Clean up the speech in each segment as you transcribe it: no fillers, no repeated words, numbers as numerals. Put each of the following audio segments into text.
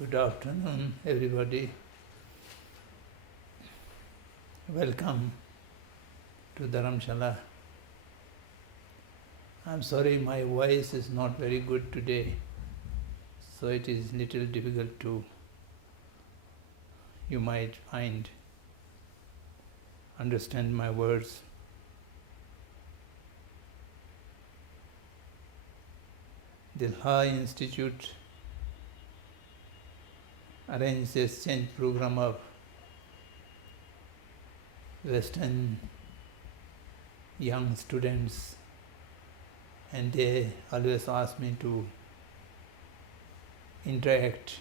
Good afternoon, everybody. Welcome to Dharamshala. I'm sorry my voice is not very good today, so it is little difficult to, you might find, understand my words. The Law Institute arranged a exchange program of Western young students, and they always ask me to interact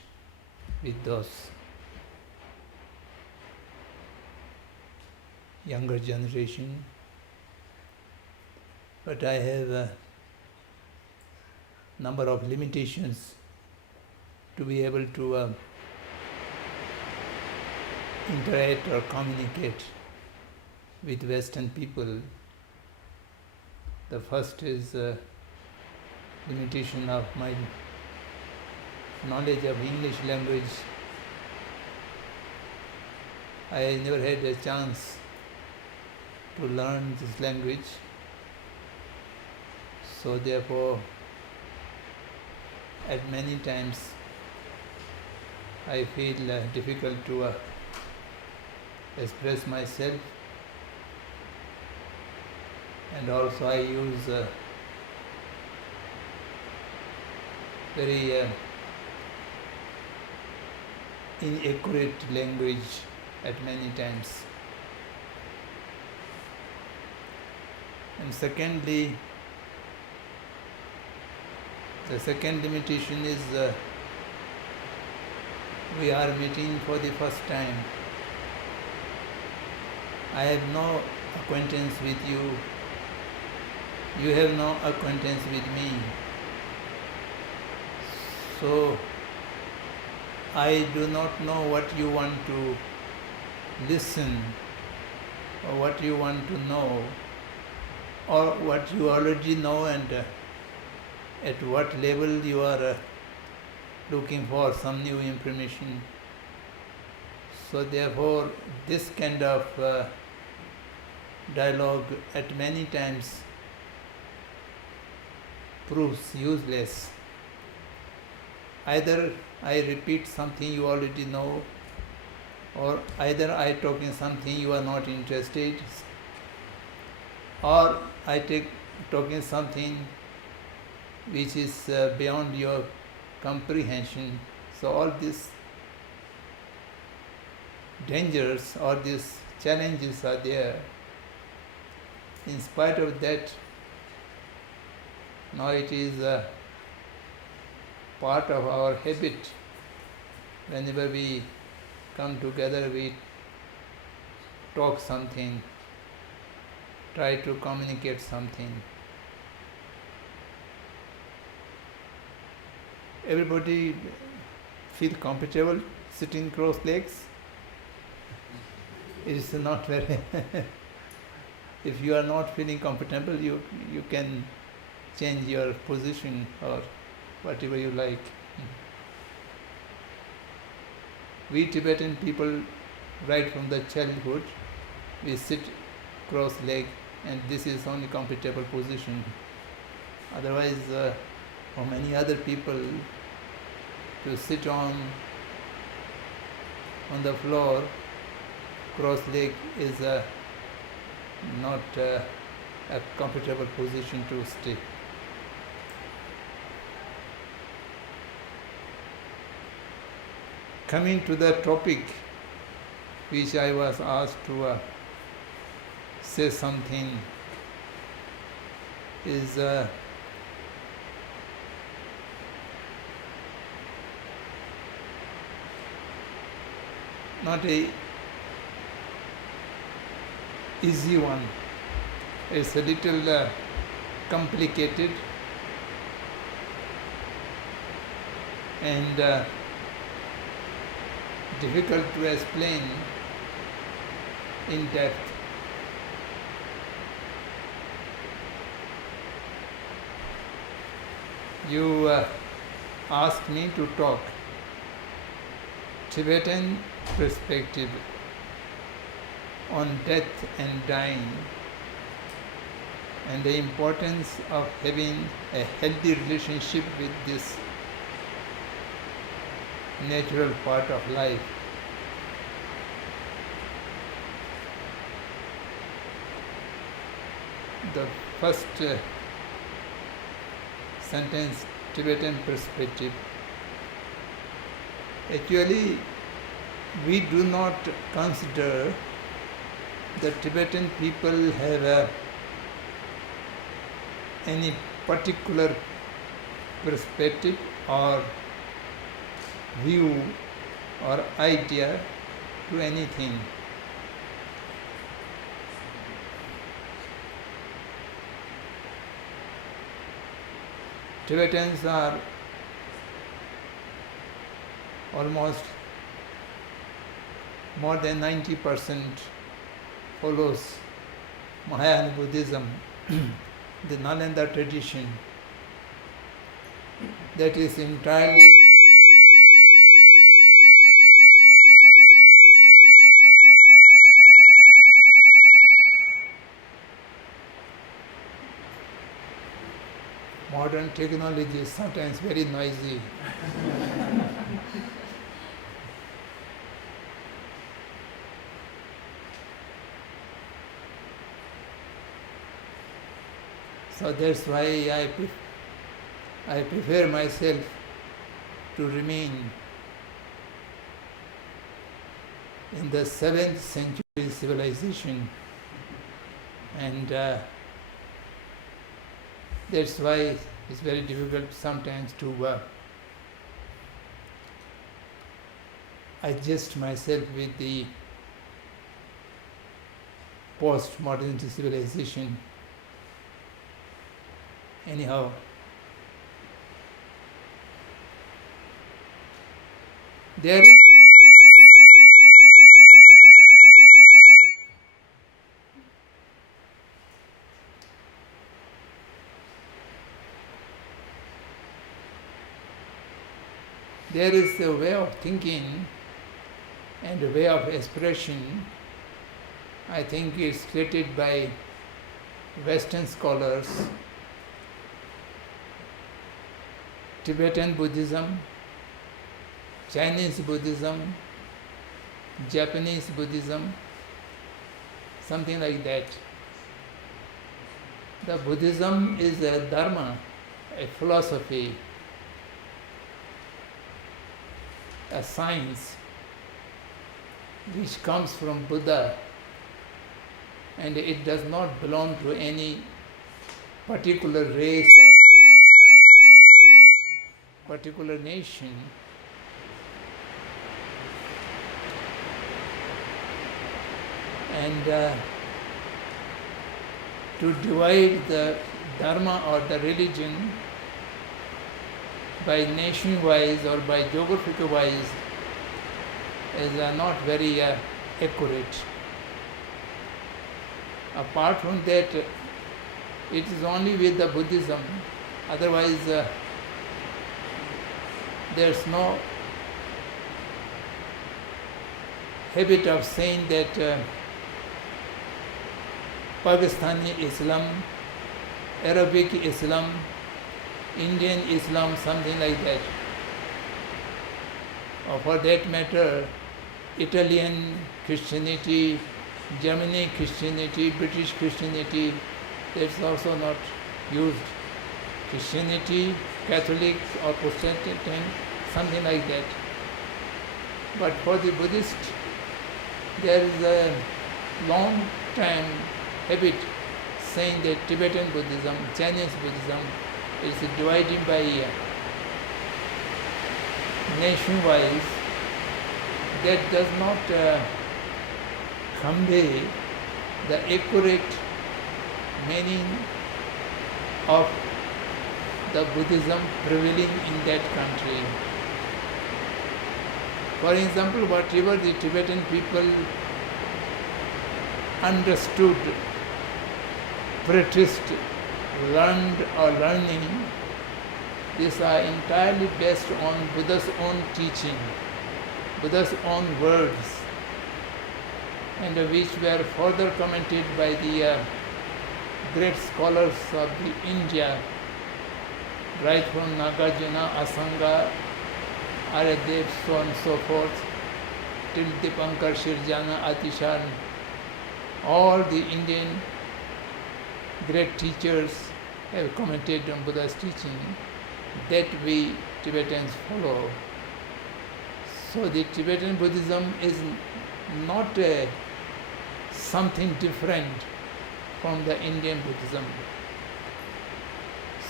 with those younger generation. But I have a number of limitations to be able to interact or communicate with Western people. The first is limitation of my knowledge of English language. I never had a chance to learn this language, so therefore at many times I feel difficult to express myself, and also I use very inaccurate language at many times. And secondly, the second limitation is we are meeting for the first time. I have no acquaintance with you. You have no acquaintance with me. So I do not know what you want to listen, or what you want to know, or what you already know, and at what level you are looking for some new information. So therefore this kind of dialogue at many times proves useless. Either I repeat something you already know, or either I talk in something you are not interested, or I talk in something which is beyond your comprehension. So all these dangers or these challenges are there. In spite of that, now it is a part of our habit. Whenever we come together, we talk something, try to communicate something. Everybody feel comfortable sitting cross legs? It is not very if you are not feeling comfortable, you can change your position or whatever you like. We Tibetan people, right from the childhood, we sit cross-legged, and this is only comfortable position. Otherwise, for many other people, to sit on the floor cross-legged is not a comfortable position to stay. Coming to the topic which I was asked to say something is not a easy one. It's a little complicated, and difficult to explain in depth. You asked me to talk Tibetan perspective on death and dying and the importance of having a healthy relationship with this natural part of life. The first sentence, Tibetan perspective. Actually, we do not consider the Tibetan people have any particular perspective or view or idea to anything. Tibetans are almost more than 90% follows Mahayana Buddhism, the Nalanda tradition, that is entirely modern technology is sometimes very noisy. So that's why I prefer myself to remain in the 7th century civilization, and that's why it's very difficult sometimes to adjust myself with the post-modernity civilization. Anyhow, there is a way of thinking and a way of expression, I think it's created by Western scholars. Tibetan Buddhism, Chinese Buddhism, Japanese Buddhism, something like that. The Buddhism is a dharma, a philosophy, a science which comes from Buddha, and it does not belong to any particular race or particular nation. And to divide the dharma or the religion by nation-wise or by geographical-wise is not very accurate. Apart from that, it is only with the Buddhism. Otherwise, there's no habit of saying that Pakistani Islam, Arabic Islam, Indian Islam, something like that. Or for that matter, Italian Christianity, Germany Christianity, British Christianity, that's also not used. Christianity, Catholic or Protestant, something like that. But for the Buddhist, there is a long time habit saying that Tibetan Buddhism, Chinese Buddhism is divided by nation-wise. That does not convey the accurate meaning of the Buddhism prevailing in that country. For example, whatever the Tibetan people understood, practiced, learned or learning, these are entirely based on Buddha's own teaching. Buddha's own words, and which were further commented by the great scholars of the India, right from Nagarjuna, Asanga, Aryadev, so on and so forth, till Dipankar, Shirjana, Atishan. All the Indian great teachers have commented on Buddha's teaching that we Tibetans follow. So the Tibetan Buddhism is not something different from the Indian Buddhism.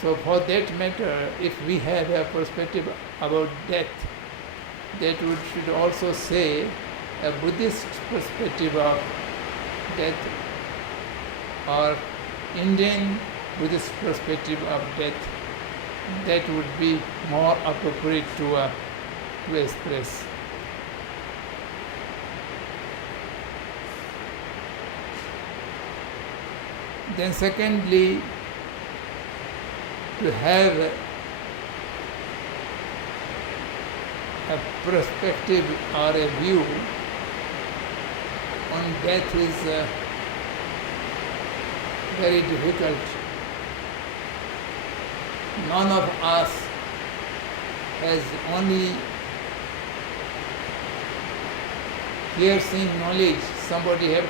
So for that matter, if we have a perspective about death, that we should also say a Buddhist perspective of death or Indian Buddhist perspective of death, that would be more appropriate to express. Then secondly, to have a perspective or a view on death is very difficult. None of us has only hearsay knowledge. Somebody have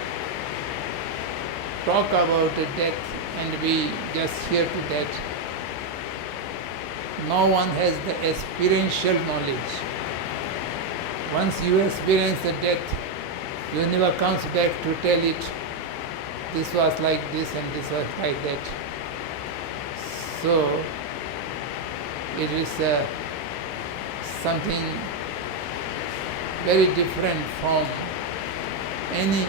talk about death and we just hear to that. No one has the experiential knowledge. Once you experience the death, you never comes back to tell it, this was like this and this was like that. So it is something very different from any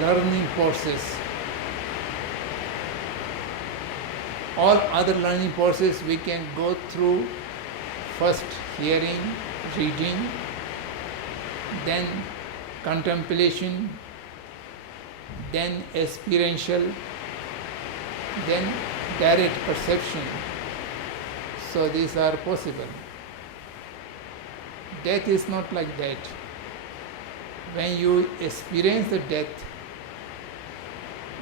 learning process. All other learning process we can go through first hearing, reading, then contemplation, then experiential, then direct perception. So these are possible. Death is not like that. When you experience the death,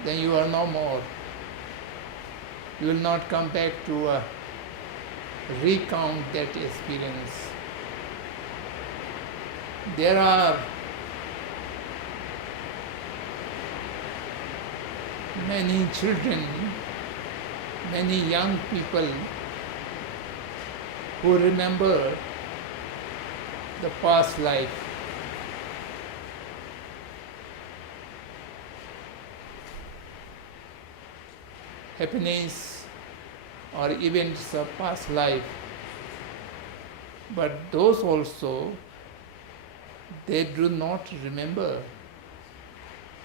then you are no more. You will not come back to recount that experience. There are many children, many young people who remember the past life. Happenings or events of past life. But those also, they do not remember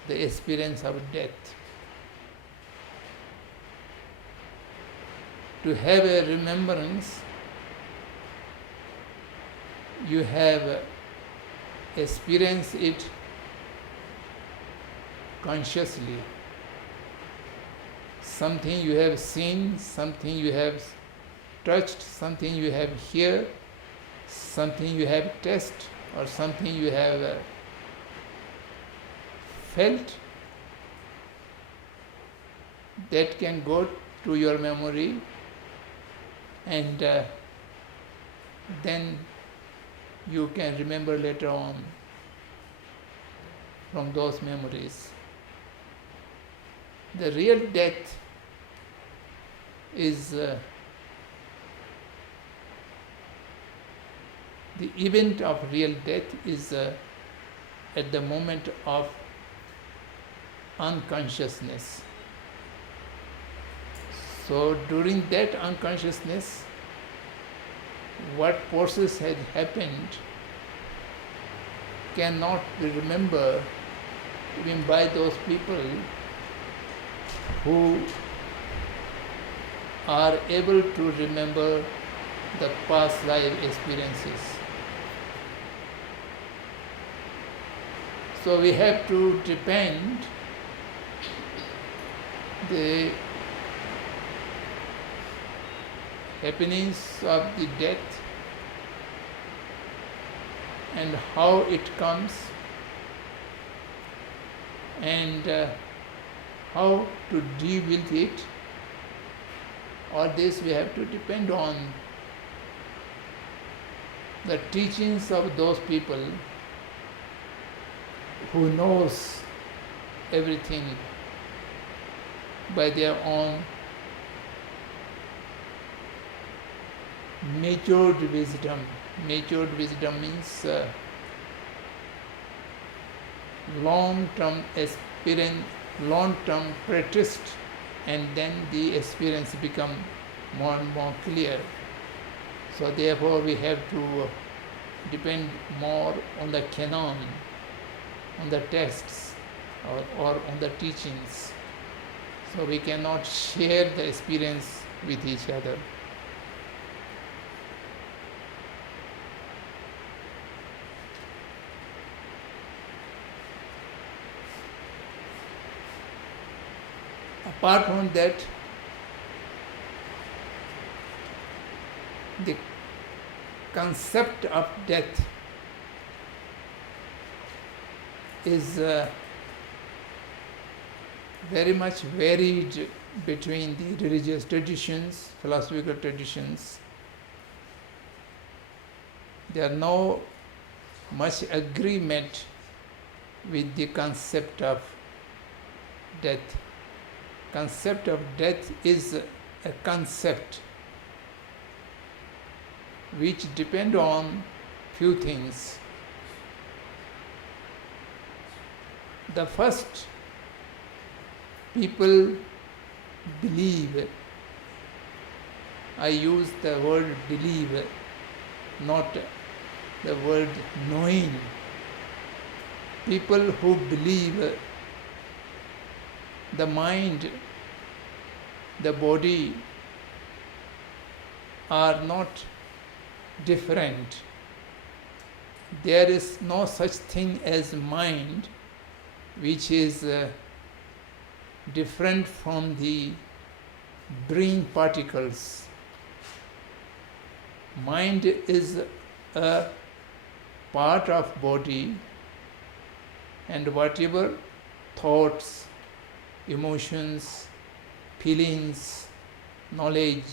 the experience of death. To have a remembrance, you have experienced it consciously. Something you have seen, something you have touched, something you have heard, something you have tasted, or something you have felt, that can go to your memory, and then you can remember later on from those memories. The real death is the event of real death is at the moment of unconsciousness. So during that unconsciousness, what process had happened cannot be remembered even by those people who are able to remember the past life experiences. So we have to depend the happenings of the death and how it comes, and how to deal with it. All this we have to depend on the teachings of those people who knows everything by their own matured wisdom. Matured wisdom means long-term experience, long-term practiced, and then the experience become more and more clear. So therefore we have to depend more on the canon, on the texts, or on the teachings. So we cannot share the experience with each other. Apart from that, the concept of death is very much varied between the religious traditions, philosophical traditions. There are no much agreement with the concept of death. Concept of death is a concept which depend on few things. The first, people believe. I use the word believe, not the word knowing. People who believe the mind, the body are not different. There is no such thing as mind which is different from the brain particles. Mind is a part of body, and whatever thoughts, emotions, feelings, knowledge,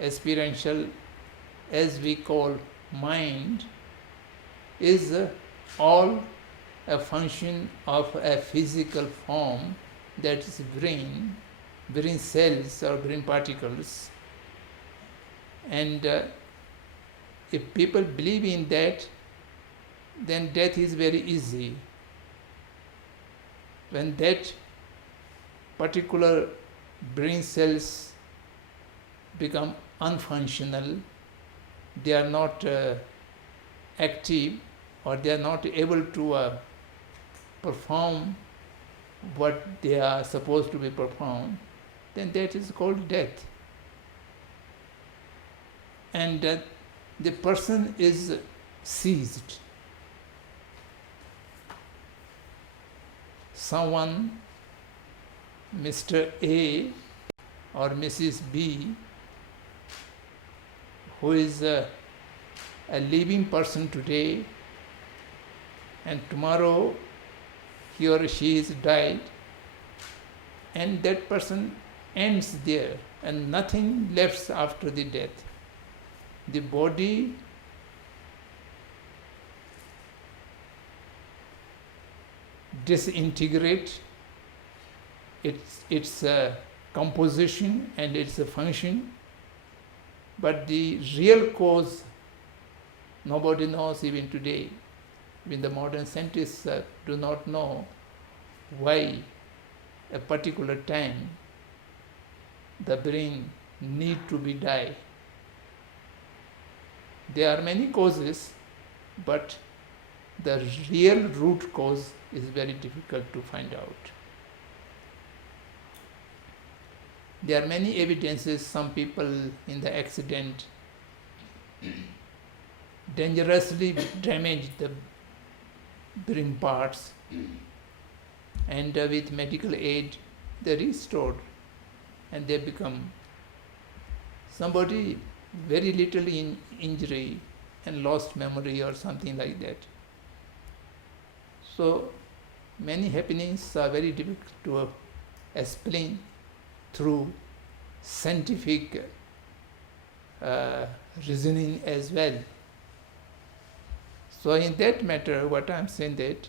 experiential, as we call mind, is all a function of a physical form, that is brain cells or brain particles. And if people believe in that, then death is very easy. When that particular brain cells become unfunctional, they are not active, or they are not able to perform what they are supposed to be performed, then that is called death. And the person is seized. Someone, Mr. A or Mrs. B, who is a living person today, and tomorrow he or she is died, and that person ends there, and nothing left after the death. The body disintegrate its composition and its function, but the real cause nobody knows even today. Even the modern scientists do not know why a particular time the brain need to be die. There are many causes, but the real root cause is very difficult to find out. There are many evidences. Some people in the accident dangerously damage the brain parts, and with medical aid they restored, and they become somebody very little injury and lost memory or something like that. So many happenings are very difficult to explain through scientific reasoning as well. So in that matter, what I am saying that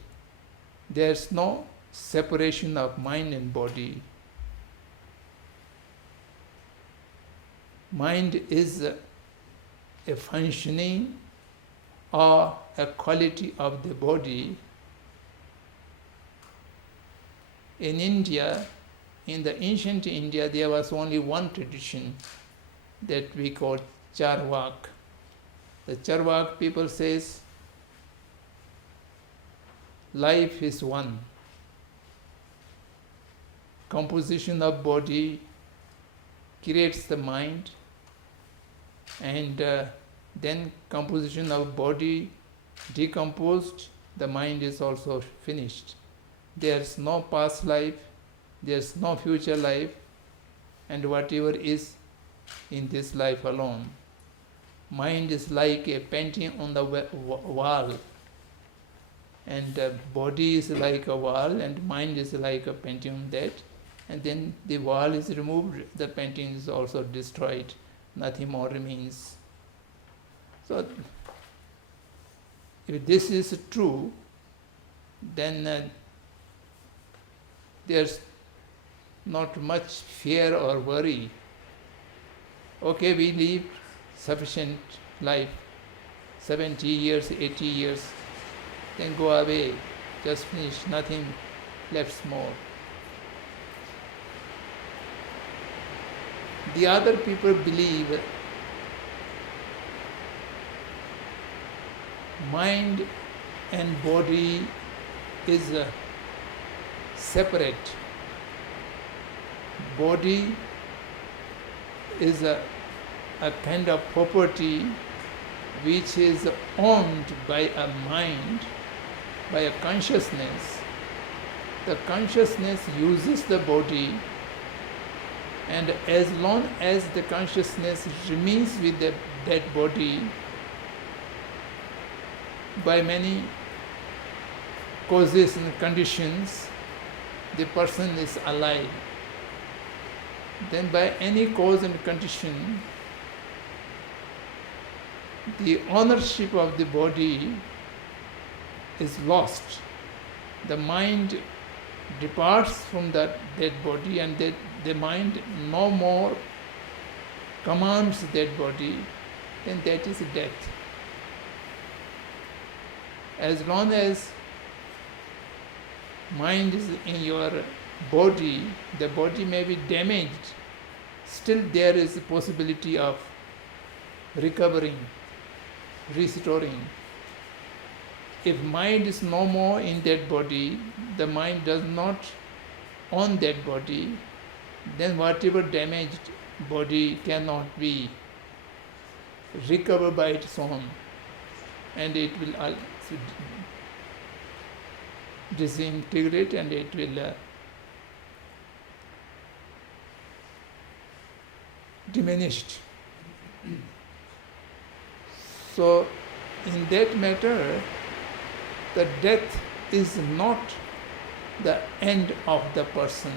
there's no separation of mind and body. Mind is a functioning or a quality of the body. In India, in the ancient India, there was only one tradition that we call Charvak. The Charvak people says life is one. Composition of body creates the mind, and then composition of body decomposed, the mind is also finished. There's no past life, there's no future life, and whatever is in this life alone. Mind is like a painting on the wall, and body is like a wall, and mind is like a painting on that. And then the wall is removed, the painting is also destroyed, nothing more remains. So, if this is true, then there's not much fear or worry. Okay, we live sufficient life, 70 years, 80 years, then go away, just finish, nothing left more. The other people believe mind and body is separate. Body is a kind of property which is owned by a mind, by a consciousness. The consciousness uses the body, and as long as the consciousness remains with that body, by many causes and conditions, the person is alive. Then by any cause and condition, the ownership of the body is lost. The mind departs from that body, and the mind no more commands that body, then that is death. As long as mind is in your body, the body may be damaged, still there is a possibility of recovering, restoring. If mind is no more in that body, the mind does not own that body, then whatever damaged body cannot be recovered by its own, and it will also disintegrate, and it will diminished. So in that matter, the death is not the end of the person.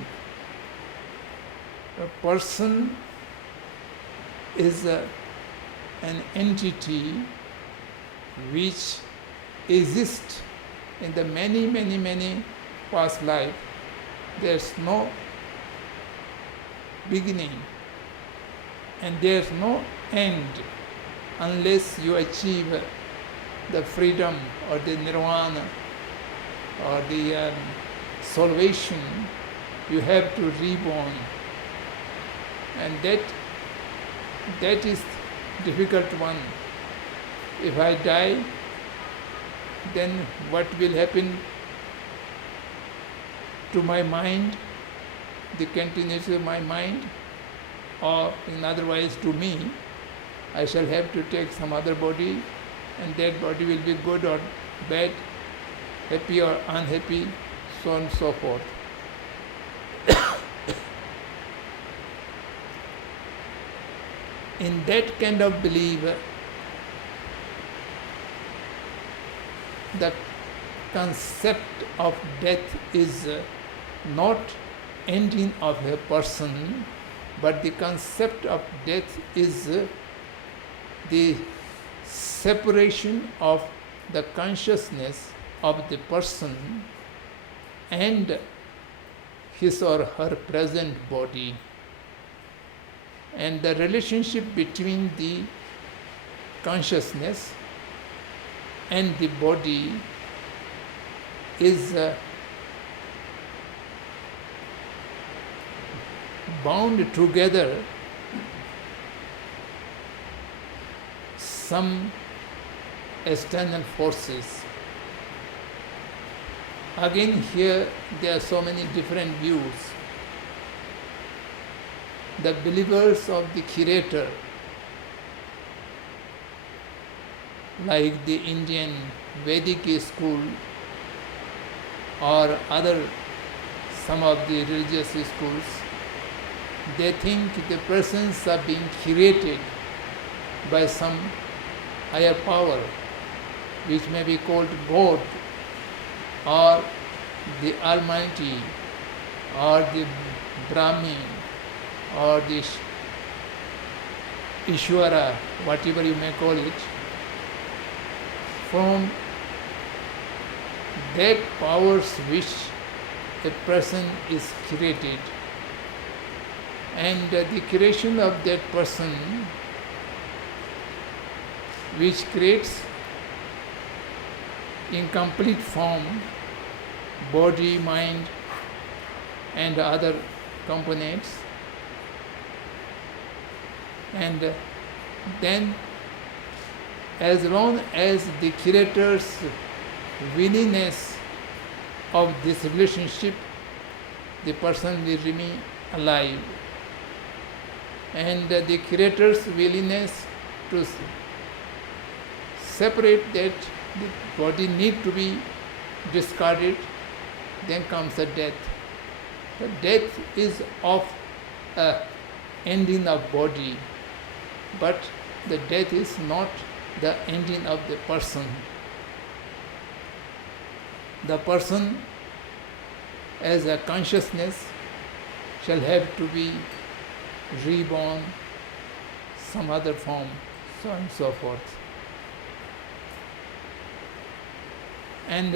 A person is an entity which exists in the many past life. There's no beginning and there's no end unless you achieve the freedom or the nirvana or the salvation. You have to reborn, and that is difficult one. If I die, then what will happen to my mind, the continuation of my mind, or in other words to me? I shall have to take some other body, and that body will be good or bad, happy or unhappy, so on and so forth. In that kind of belief, the concept of death is not ending of a person, but the concept of death is the separation of the consciousness of the person and his or her present body. And the relationship between the consciousness and the body is bound together some external forces. Again, here there are so many different views. The believers of the Creator, like the Indian Vedic school or some of the religious schools, they think the persons are being created by some higher power, which may be called God or the Almighty or the Brahmin or the Ishvara, whatever you may call it. From that powers which a person is created, and the creation of that person which creates in complete form body, mind and other components, and then as long as the Creator's willingness of this relationship, the person will remain alive, and the Creator's willingness to separate that the body need to be discarded, then comes the death. The death is of ending of body, but the death is not the ending of the person. The person as a consciousness shall have to be reborn some other form, so on and so forth. And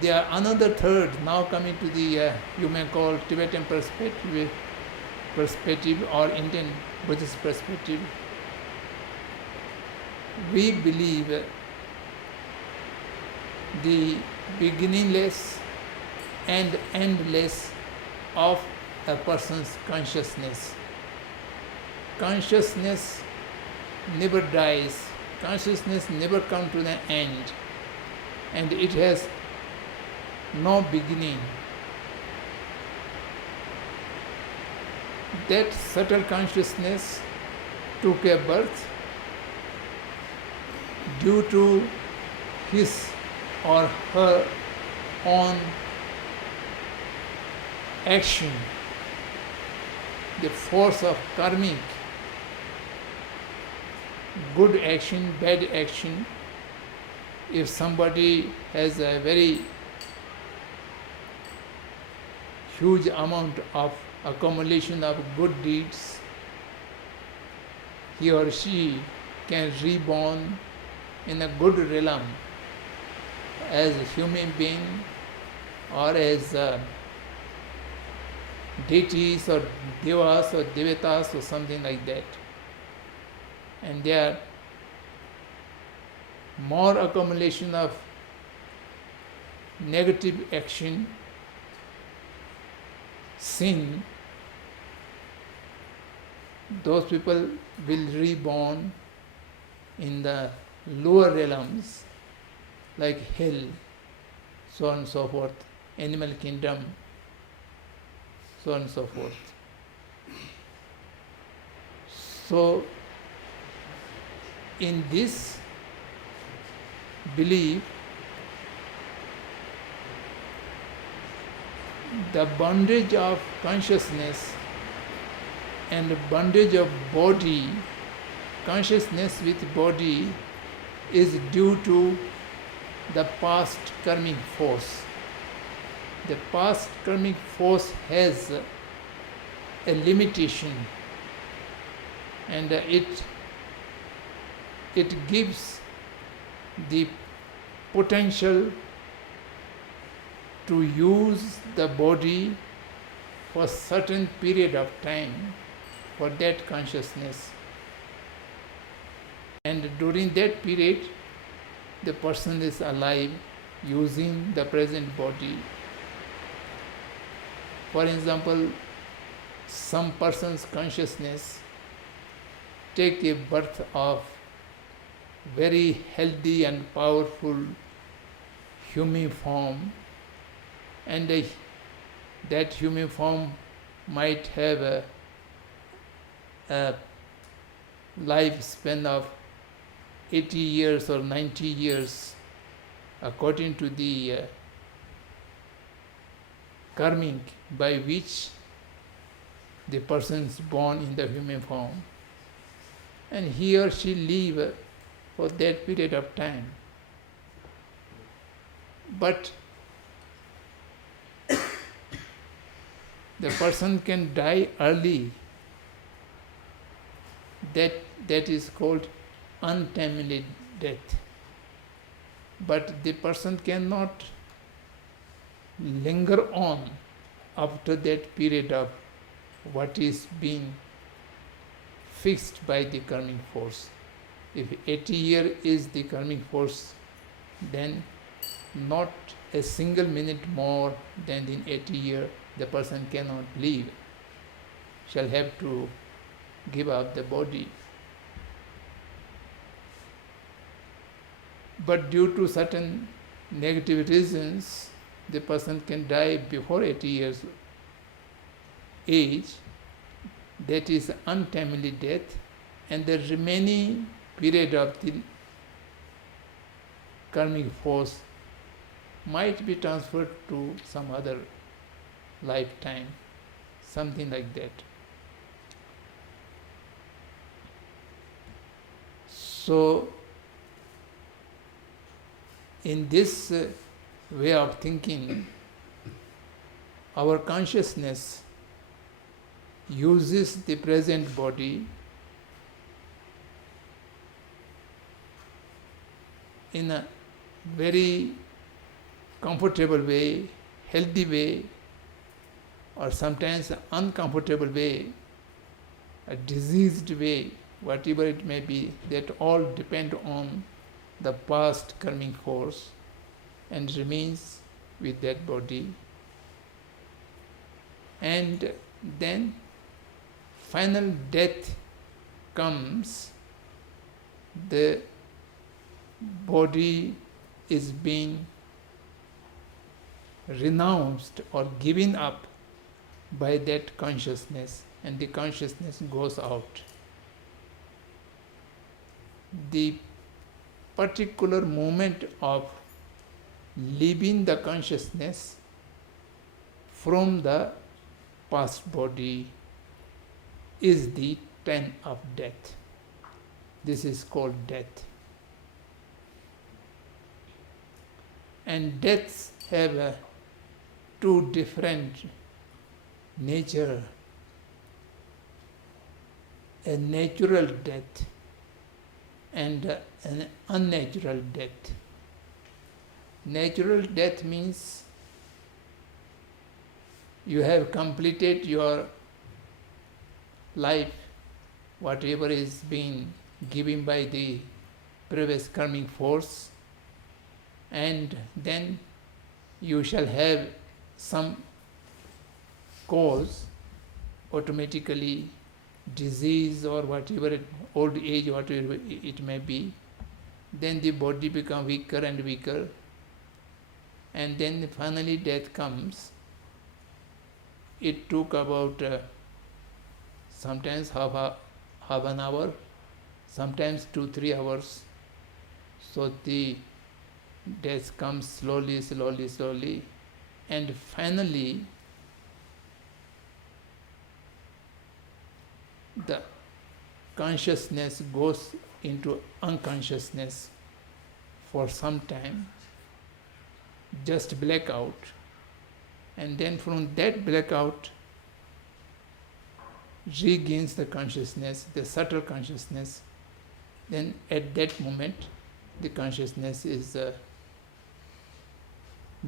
there are another third, now coming to the, you may call Tibetan perspective or Indian Buddhist perspective. We believe the beginningless and endless of a person's consciousness. Consciousness never dies, consciousness never comes to the end, and it has no beginning. That subtle consciousness took a birth due to his or her own action, the force of karmic, good action, bad action. If somebody has a very huge amount of accumulation of good deeds, he or she can reborn in a good realm as a human being or as deities or devas or devatas or something like that. And there are more accumulation of negative action, sin, those people will reborn in the lower realms like hell, so on and so forth, animal kingdom, so on and so forth. So in this belief, the bondage of consciousness and the bondage of body, consciousness with body, is due to the past karmic force. The past karmic force has a limitation, and it gives the potential to use the body for certain period of time for that consciousness, and during that period the person is alive using the present body. For example, some person's consciousness take a birth of very healthy and powerful human form, and that human form might have a lifespan of 80 years or 90 years according to the karmic by which the person is born in the human form, and he or she live for that period of time. But the person can die early. That is called untimely death. But the person cannot linger on after that period of what is being fixed by the karmic force. If 80 years is the karmic force, then not a single minute more than in 80 years the person cannot live, shall have to give up the body. But due to certain negative reasons, the person can die before 80 years age. That is untimely death, and the remaining period of the karmic force might be transferred to some other lifetime, something like that. So, in this way of thinking, our consciousness uses the present body in a very comfortable way, healthy way, or sometimes uncomfortable way, a diseased way, whatever it may be, that all depend on the past karmic force and remains with that body. And then final death comes, the body is being renounced or given up by that consciousness, and the consciousness goes out. The particular moment of leaving the consciousness from the past body is the time of death. This is called death. And deaths have two different nature: a natural death and an unnatural death. Natural death means you have completed your life, whatever is being given by the previous karmic force, and then you shall have some cause, automatically disease or whatever, old age, whatever it may be. Then the body becomes weaker and weaker, and then finally death comes. It took about sometimes half an hour, sometimes 2-3 hours. So the death comes slowly, and finally the consciousness goes into unconsciousness for some time, just blackout, and then from that blackout regains the consciousness, the subtle consciousness. Then at that moment the consciousness is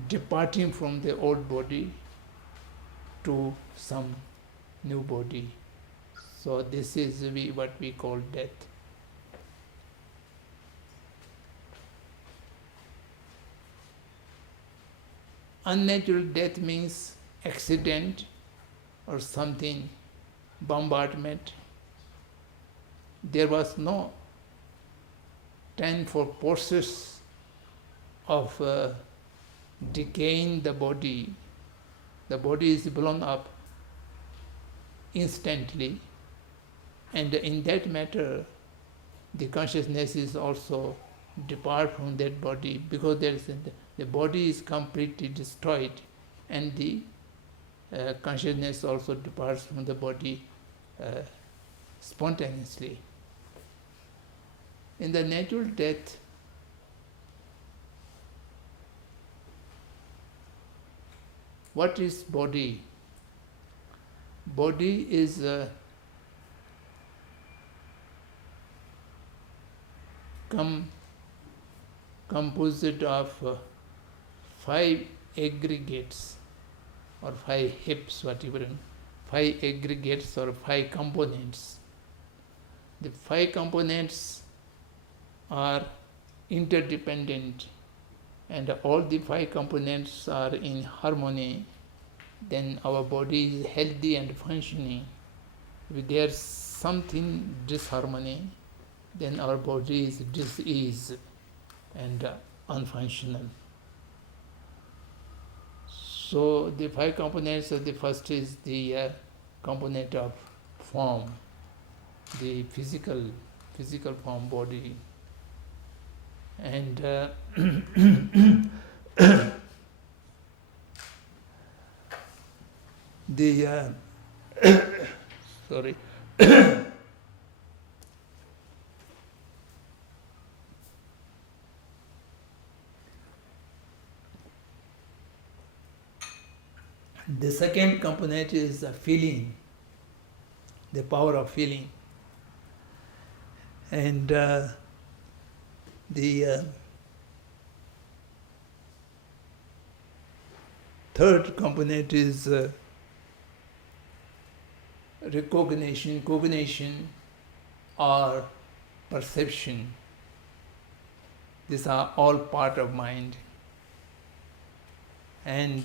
departing from the old body to some new body. So this is what we call death. Unnatural death means accident or something, bombardment. There was no time for process of decaying the body. The body is blown up instantly, and in that matter the consciousness is also depart from that body, because the body is completely destroyed, and the consciousness also departs from the body spontaneously. In the natural death, what is body? Body is composite of 5 aggregates or 5 hips, whatever, 5 aggregates or 5 components. The 5 components are interdependent, and all the 5 components are in harmony, then our body is healthy and functioning. If there is something disharmony, then our body is diseased and unfunctional. So the 5 components, the first is the component of form, the physical form, body, and the sorry. The second component is feeling, the power of feeling, and the third component is cognition or perception. These are all part of mind. And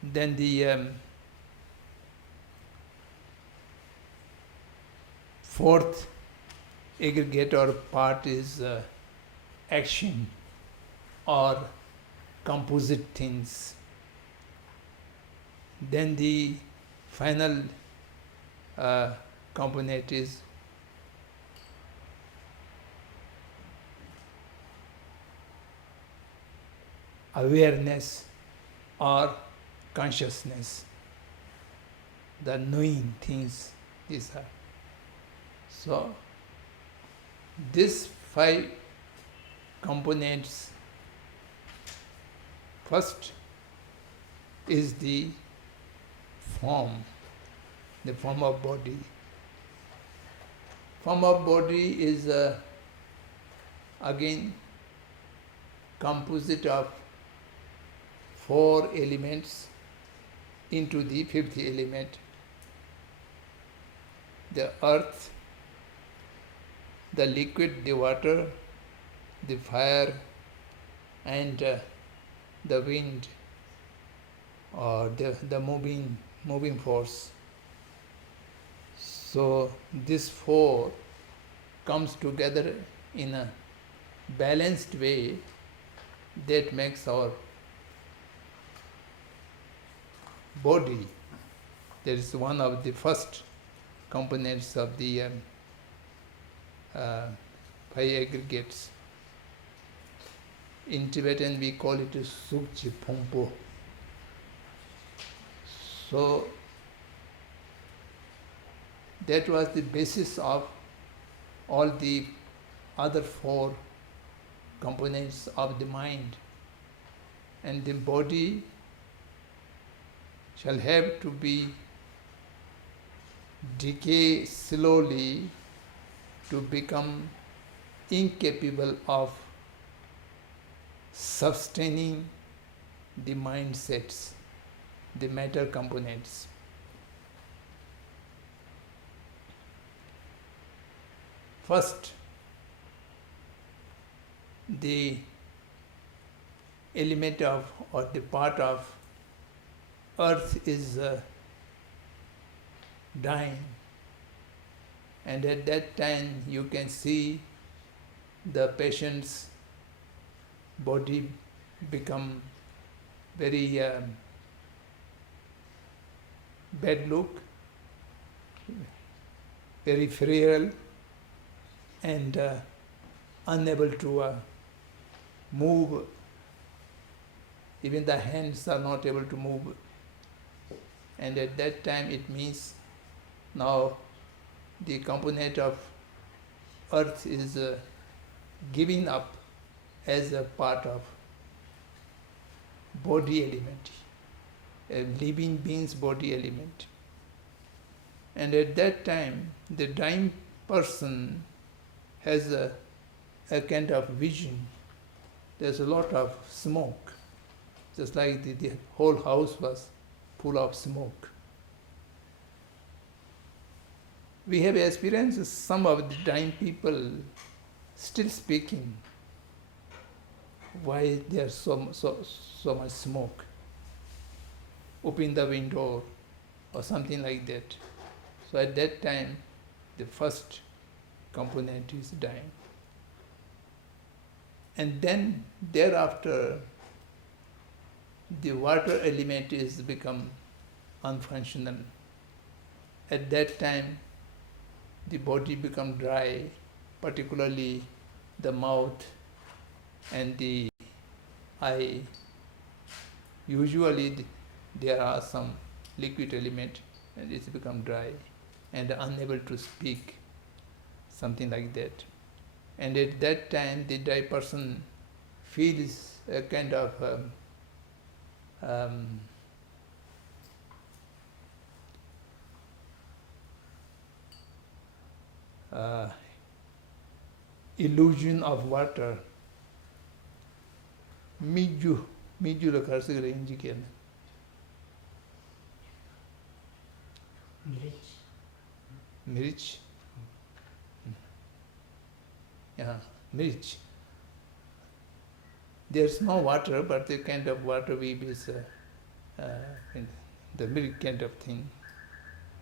then the fourth aggregate or part is action or composite things. Then the final component is awareness or consciousness, the knowing things. These are. So these 5 components, first is the form of body. Form of body is again composite of 4 elements into the 5th element: the earth, the liquid, the water, the fire, and the wind, or the moving force. So this 4 comes together in a balanced way that makes our body. That is one of the first components of the 5 aggregates. In Tibetan we call it Sukchi Phongpo. So that was the basis of all the other 4 components of the mind. and the body shall have to be decay slowly to become incapable of sustaining the mindsets, the matter components. First, the element of or the part of earth is dying, and at that time you can see the patient's body become very bad look, very frail, and unable to move. Even the hands are not able to move. And at that time it means now the component of earth is giving up as a part of body element, a living being's body element. And at that time the dying person has a kind of vision. There's a lot of smoke, just like the whole house was full of smoke. We have experienced some of the dying people still speaking. Why there's so much smoke? Open the window or something like that. So at that time, the first component is dying. And then thereafter, the water element is become unfunctional. At that time, the body become dry, particularly the mouth and the eye. Usually there are some liquid element and it's become dry and unable to speak, something like that. And at that time the dry person feels a kind of illusion of water. Miju la karsigre injiken. Mirich. Yeah, mirich. There's no water, but the kind of water weave is the milk kind of thing.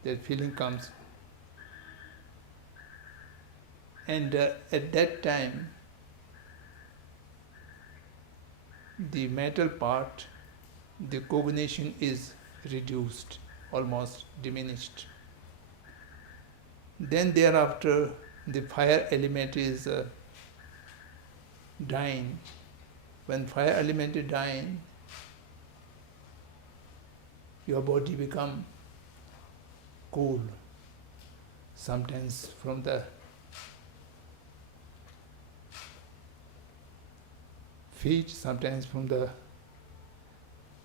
That feeling comes. And at that time, the mental part, the cognition is reduced, almost diminished. Then thereafter, the fire element is dying. When fire element is dying, your body become cool, sometimes from the feet, sometimes from the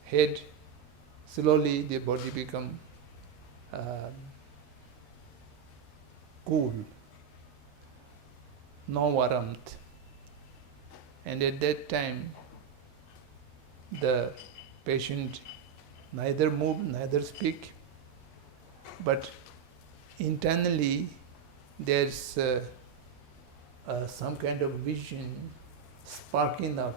head. Slowly the body become cool, no warmth. And at that time, the patient neither move, neither speak, but internally there's some kind of vision, sparking of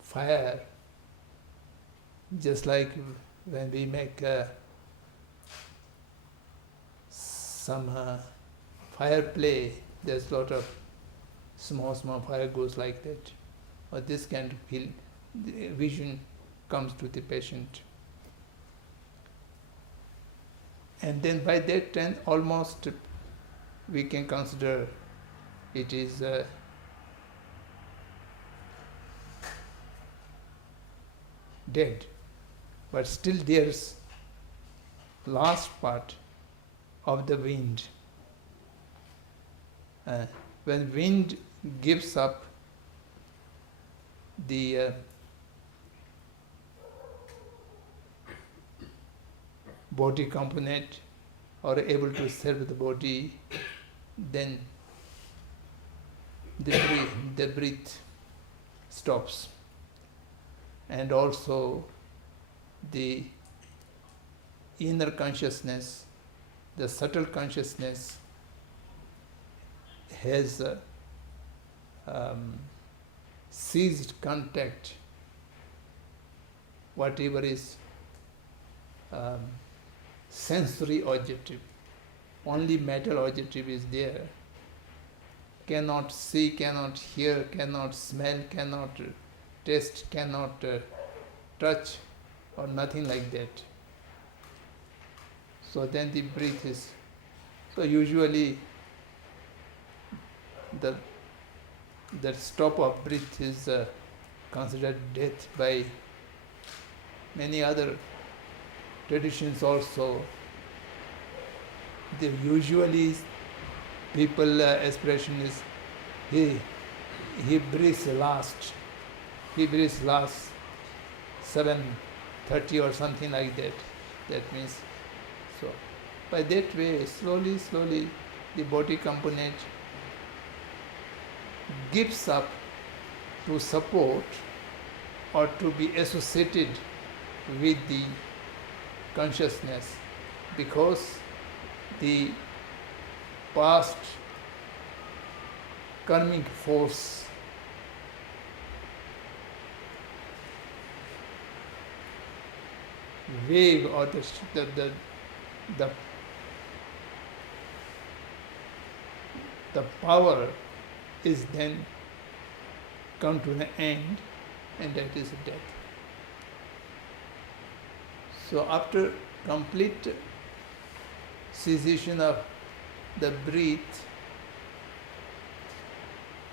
fire, just like when we make some fire play, there's a lot of small fire goes like that. Or this kind of vision comes to the patient. And then by that time, almost we can consider it is dead. But still there's last part of the wind. when wind gives up the body component or able to serve the body, then the breath stops. And also the inner consciousness, the subtle consciousness has ceased contact, whatever is sensory objective. Only mental objective is there. Cannot see, cannot hear, cannot smell, cannot taste, cannot touch, or nothing like that. So then the breath is. So usually the stop of breath is considered death by many other traditions also. The usually people expression is he breathes last. He breathes last 7:30 or something like that. That means so. By that way, slowly the body component gives up to support or to be associated with the consciousness, because the past karmic force wave or the power is then come to an end, and that is death. So after complete cessation of the breath,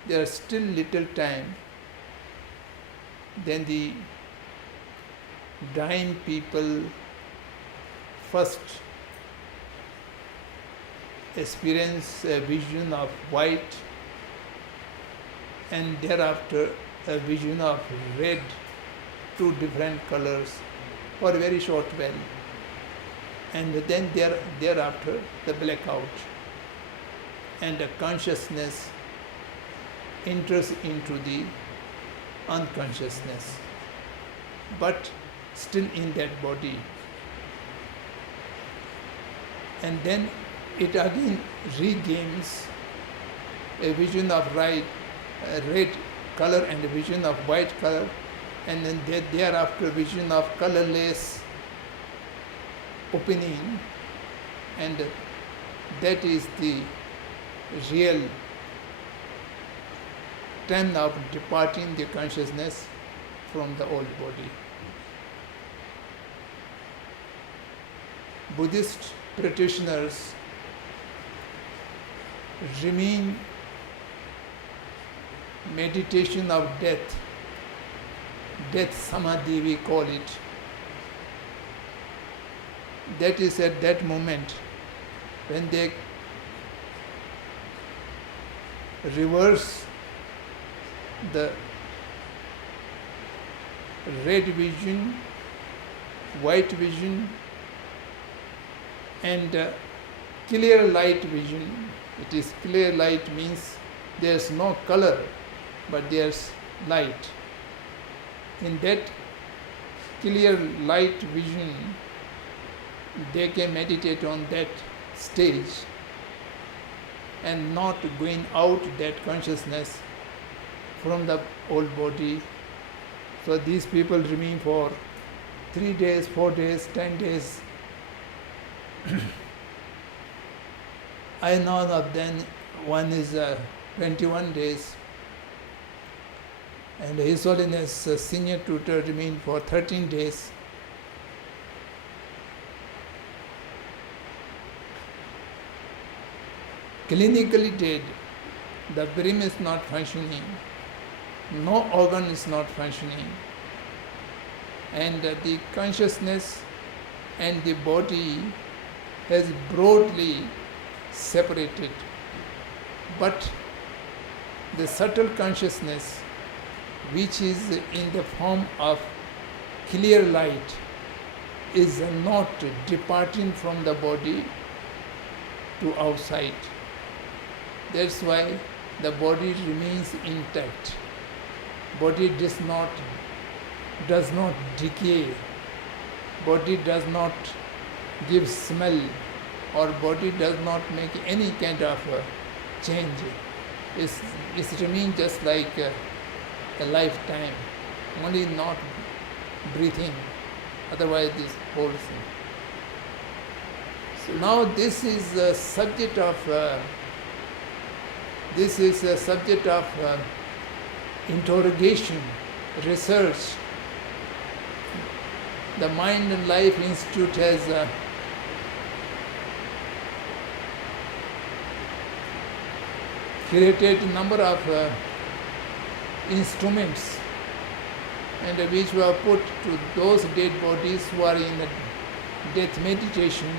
there is still little time, then the dying people first experience a vision of white, and thereafter a vision of red, two different colors for a very short while, and then thereafter the blackout, and the consciousness enters into the unconsciousness, but still in that body, and then it again regains a vision of red color and a vision of white color, and then thereafter vision of colorless opening, and that is the real time of departing the consciousness from the old body. Buddhist practitioners remain meditation of death samadhi we call it. That is at that moment when they reverse the red vision, white vision, and clear light vision. It is clear light means there is no color, but there is light. In that clear light vision, they can meditate on that stage and not going out that consciousness from the old body. So these people remain for 3 days, 4 days, 10 days. I know of them, one is 21 days, and His Holiness Senior Tutor remained for 13 days. Clinically dead, the brain is not functioning, no organ is not functioning, and the consciousness and the body has broadly separated, but the subtle consciousness, which is in the form of clear light, is not departing from the body to outside. That's why the body remains intact. Body does not decay. Body does not give smell, or body does not make any kind of change. It remains just like a lifetime, only not breathing. Otherwise, this whole thing. So now this is a subject of interrogation, research. The Mind and Life Institute has created a number of instruments, and which were put to those dead bodies who are in death meditation,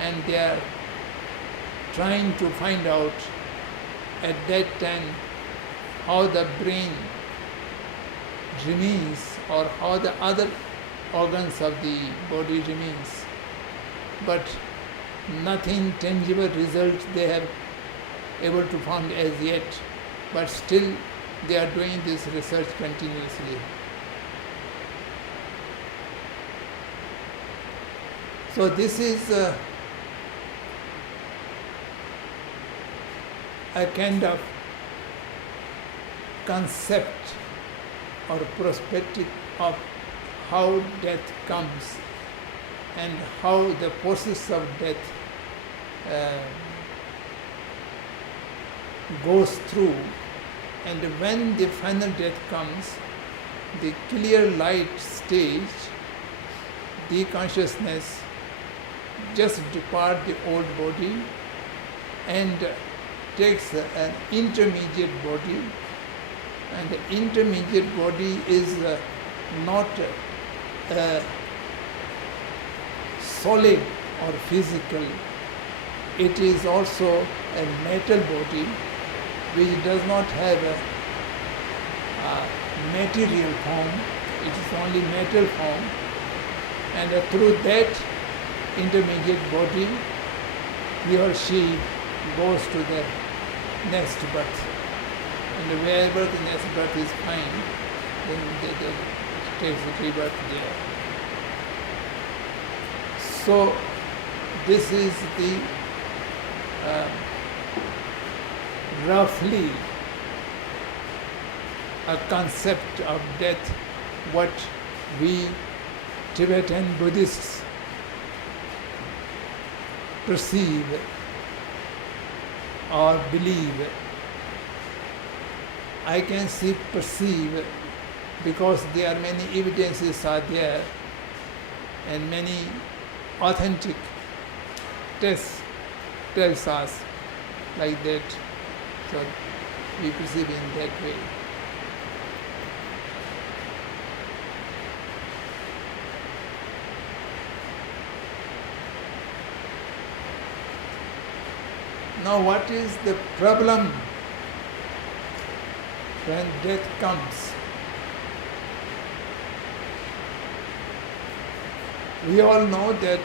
and they are trying to find out at that time how the brain remains, or how the other organs of the body remains. But nothing tangible result they have able to find as yet, but still they are doing this research continuously. So this is a kind of concept or perspective of how death comes and how the process of death goes through. And when the final death comes, the clear light stage, the consciousness just depart the old body and takes an intermediate body, and the intermediate body is not solid or physical. It is also a metal body which does not have a material form. It is only metal form, and through that intermediate body he or she goes to the next birth, and wherever the next birth is fine, then they takes the rebirth there. So this is the roughly a concept of death, what we Tibetan Buddhists perceive or believe. I can say perceive because there are many evidences are there and many authentic tests tells us like that. So we perceive in that way. Now what is the problem when death comes? We all know that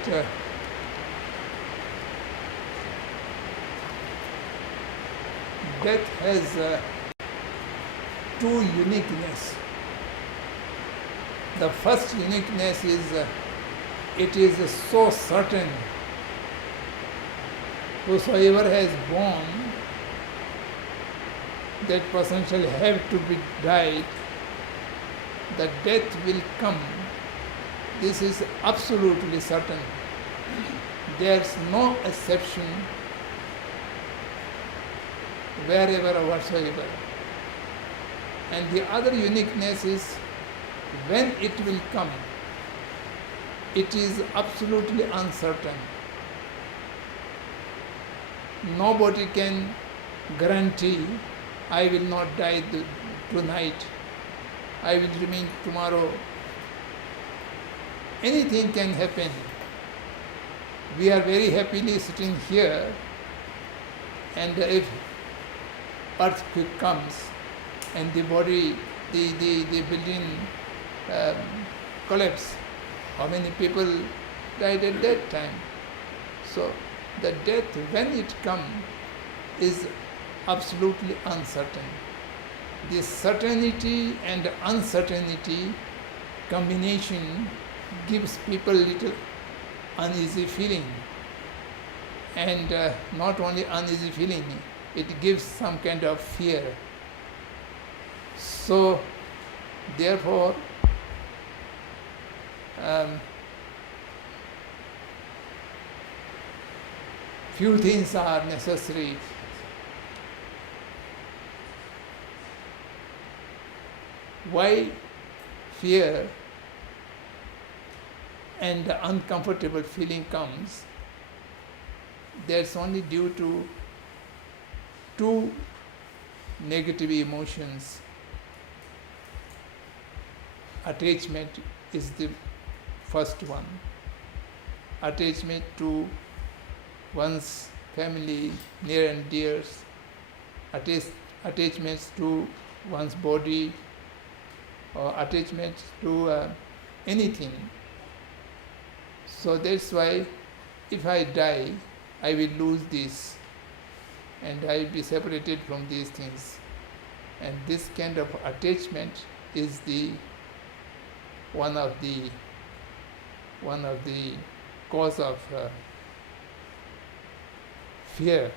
death has two uniqueness. The first uniqueness is it is so certain. Whosoever has born, that person shall have to be died. The death will come. This is absolutely certain. There is no exception wherever or whatsoever. And the other uniqueness is when it will come, it is absolutely uncertain. Nobody can guarantee I will not die tonight, I will remain tomorrow. Anything can happen. We are very happily sitting here, and if earthquake comes and the body, the building um, collapse. How many people died at that time? So the death, when it comes, is absolutely uncertain. This certainty and uncertainty combination gives people little uneasy feeling. And not only uneasy feeling, it gives some kind of fear. So, therefore, few things are necessary. Why fear and the uncomfortable feeling comes? That's only due to two negative emotions. Attachment is the first one. Attachment to one's family, near and dears, attachments to one's body, or attachments to anything. So that's why if I die, I will lose this and I will be separated from these things. And this kind of attachment is the one of the cause of fear.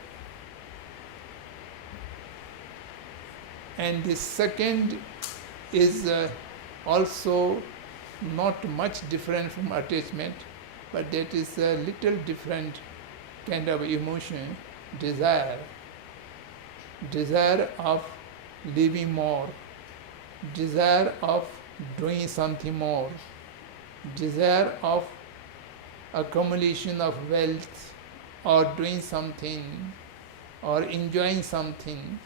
And the second is also not much different from attachment, but that is a little different kind of emotion, desire of living more, desire of doing something more, desire of accumulation of wealth, or doing something, or enjoying something,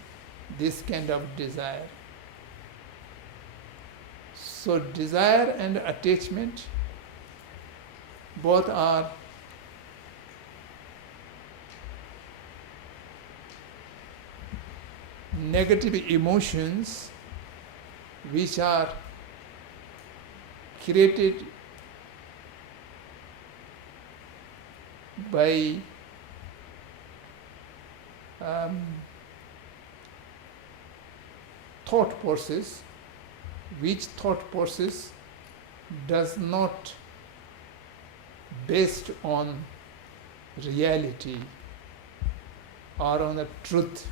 this kind of desire. So desire and attachment both are negative emotions which are created by thought process, which thought process does not based on reality or on the truth.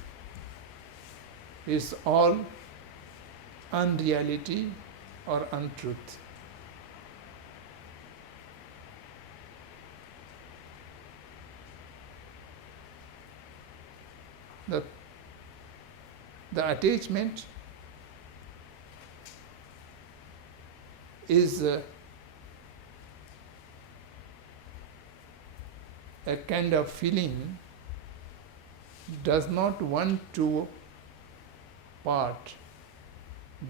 It's all unreality or untruth. The attachment is a kind of feeling does not want to part,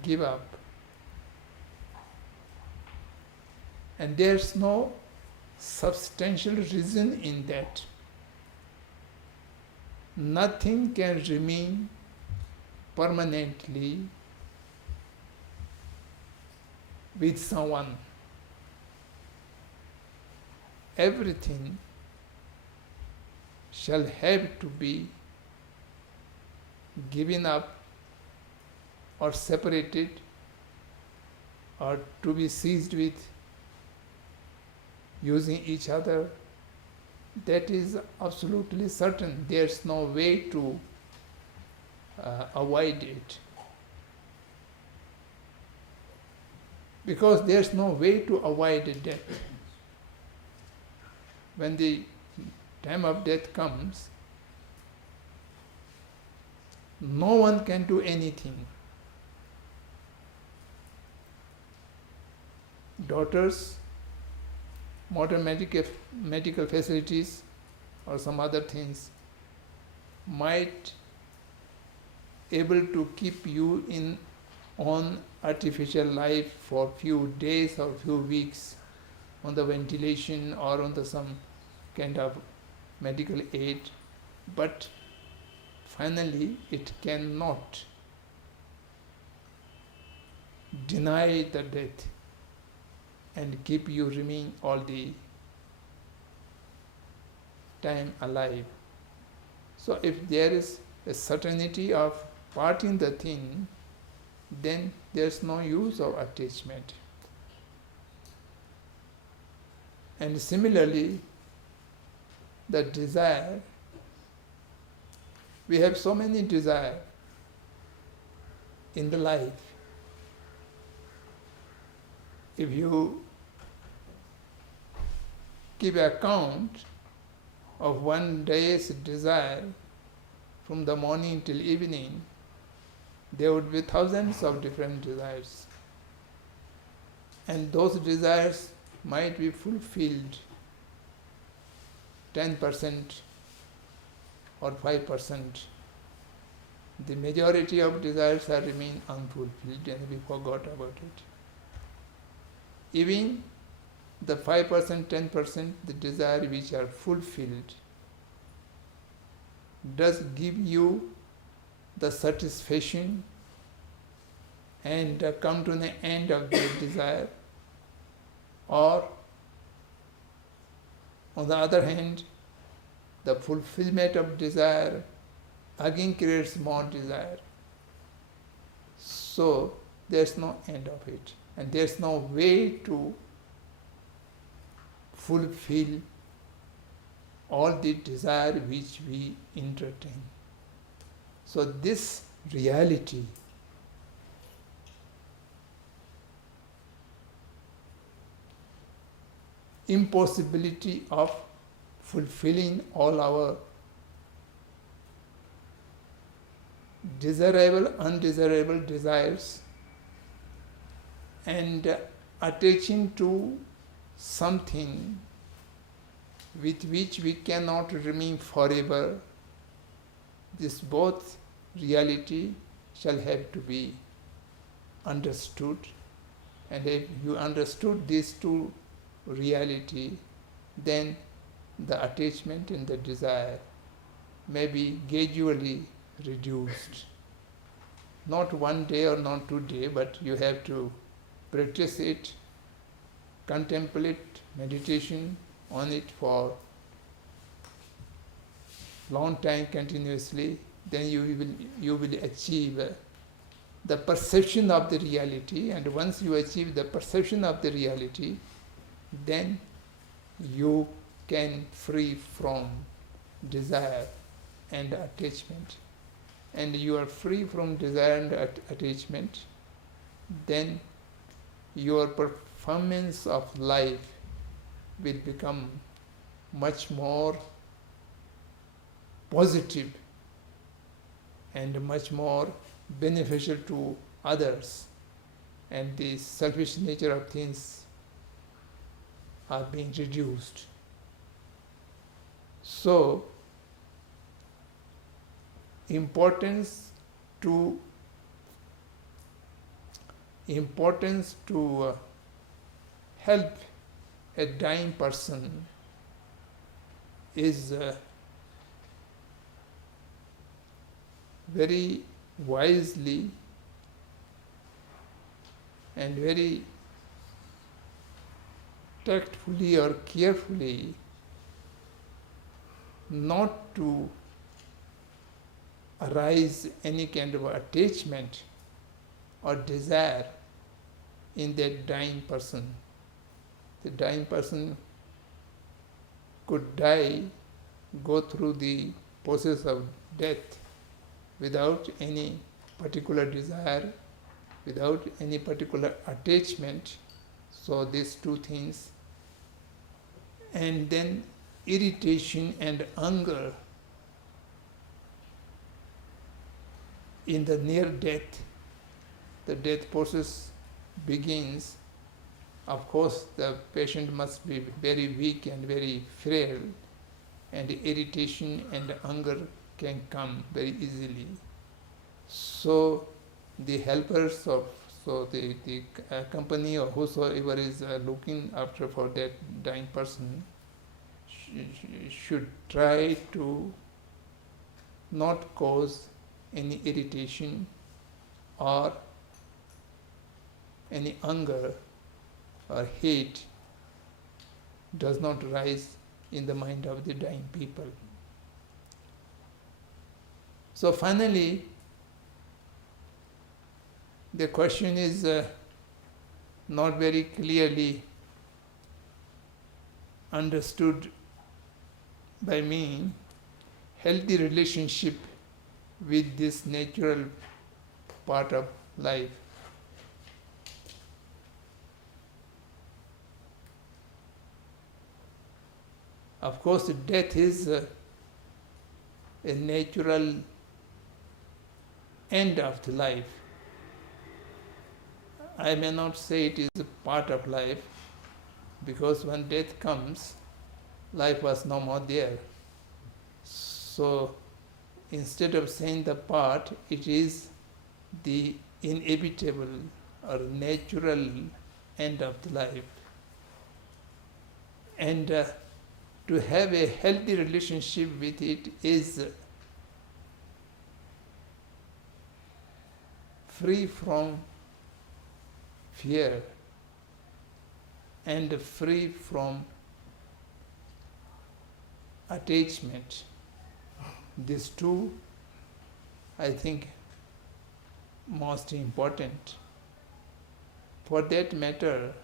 give up. And there's no substantial reason in that. Nothing can remain permanently with someone. Everything shall have to be given up or separated or to be seized with using each other. That is absolutely certain. There's no way to avoid it. Because there's no way to avoid death. When the time of death comes, no one can do anything. Doctors, modern medical facilities or some other things might able to keep you in on artificial life for few days or few weeks on the ventilation or on the some kind of medical aid, but finally it cannot deny the death and keep you remain all the time alive. So if there is a certainty of parting the thing, then there's no use of attachment. And similarly, the desire, we have so many desires in the life. If you keep account of one day's desire from the morning till evening, there would be thousands of different desires. And those desires might be fulfilled 10% or 5%. The majority of desires are remain unfulfilled and we forgot about it. Even the 5%, 10%, the desire which are fulfilled, does give you the satisfaction and come to the end of the desire, or on the other hand, the fulfillment of desire again creates more desire. So there's no end of it, and there's no way to fulfill all the desire which we entertain. So this reality impossibility of fulfilling all our desirable, undesirable desires and attaching to something with which we cannot remain forever, this both reality shall have to be understood. And if you understood these two reality, then the attachment and the desire may be gradually reduced. Not one day or not 2 days, but you have to practice it, contemplate meditation on it for long time continuously, then you will achieve the perception of the reality, and once you achieve the perception of the reality, then you can free from desire and attachment. And you are free from desire and attachment, then your performance of life will become much more positive and much more beneficial to others, and the selfish nature of things are being reduced. So, importance to help a dying person is very wisely and very tactfully or carefully not to arise any kind of attachment or desire in that dying person. The dying person could die, go through the process of death without any particular desire, without any particular attachment. So these two things, and then irritation and anger in the near death, the death process begins. Of course, the patient must be very weak and very frail, and irritation and anger can come very easily. So the helpers of, so the company or whosoever is looking after for that dying person should try to not cause any irritation or any anger or hate, does not rise in the mind of the dying people. So finally, the question is not very clearly understood by me. Healthy relationship with this natural part of life. Of course, death is a natural end of the life. I may not say it is a part of life, because when death comes, life was no more there. So instead of saying the part, it is the inevitable or natural end of the life. And to have a healthy relationship with it is free from fear and free from attachment. These two, I think, most important. For that matter,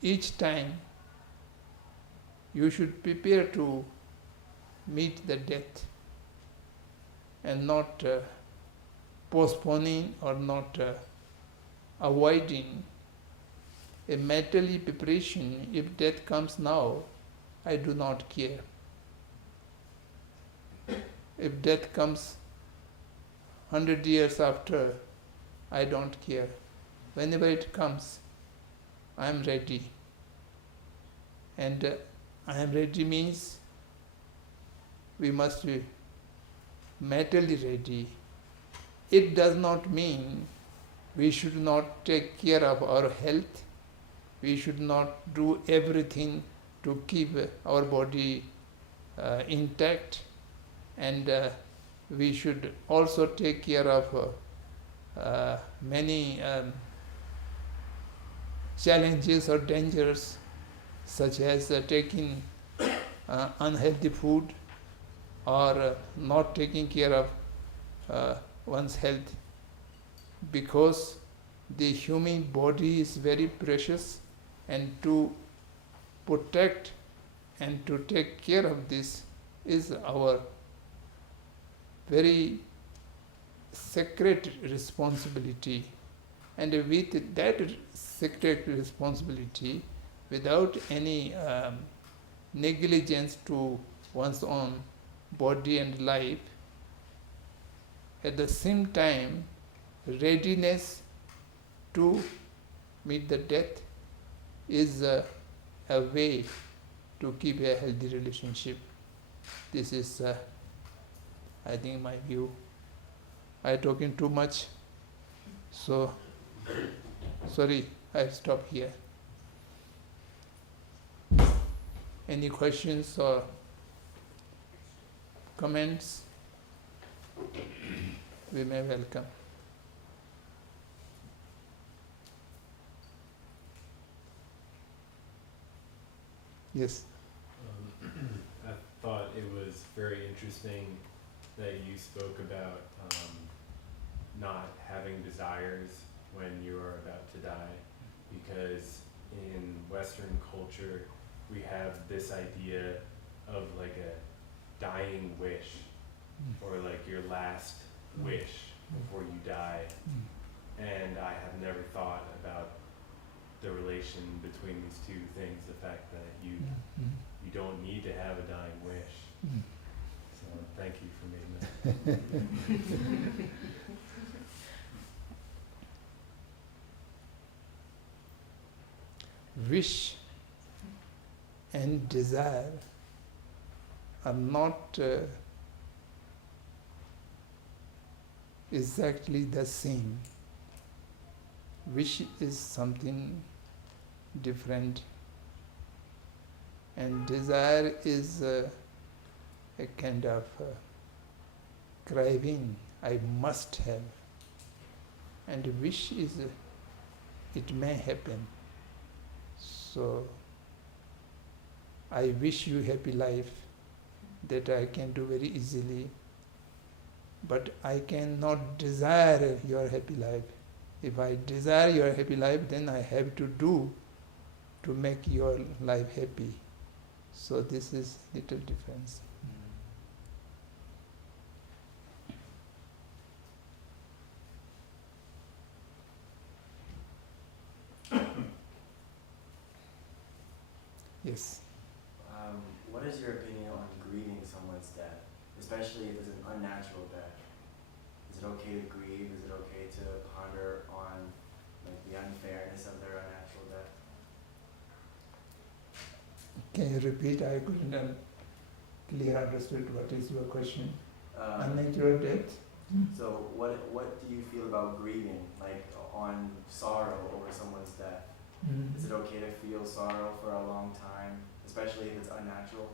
each time you should prepare to meet the death and not postponing or not avoiding a mentally preparation. If death comes now, I do not care. If death comes 100 years after, I don't care. Whenever it comes, I am ready. And I am ready means we must be mentally ready. It does not mean we should not take care of our health. We should not do everything to keep our body intact, and we should also take care of many challenges or dangers, such as taking unhealthy food or not taking care of one's health, because the human body is very precious, and to protect and to take care of this is our very sacred responsibility. And with that sacred responsibility, without any negligence to one's own body and life, at the same time readiness to meet the death is a way to keep a healthy relationship. This is, I think, my view. I am talking too much, so sorry, I stop here. Any questions or comments? We may welcome. Yes. I thought it was very interesting that you spoke about not having desires when you are about to die, because in Western culture we have this idea of like a dying wish, or like your last wish before you die. And I have never thought about the relation between these two things, the fact that you don't need to have a dying wish. So thank you for making that. Wish and desire are not exactly the same. Wish is something different, and desire is a kind of craving, I must have, and wish is it may happen. So I wish you happy life, that I can do very easily, but I cannot desire your happy life. If I desire your happy life, then I have to do to make your life happy. So this is little difference. Yes. What is your opinion on grieving someone's death, especially if it's an unnatural death? Is it okay to grieve? Is it okay to ponder on like the unfairness of their unnatural death? Can you repeat? I couldn't clearly understood what is your question. Unnatural death? So what do you feel about grieving, like on sorrow over someone's death? Is it okay to feel sorrow for a long time, especially if it's unnatural?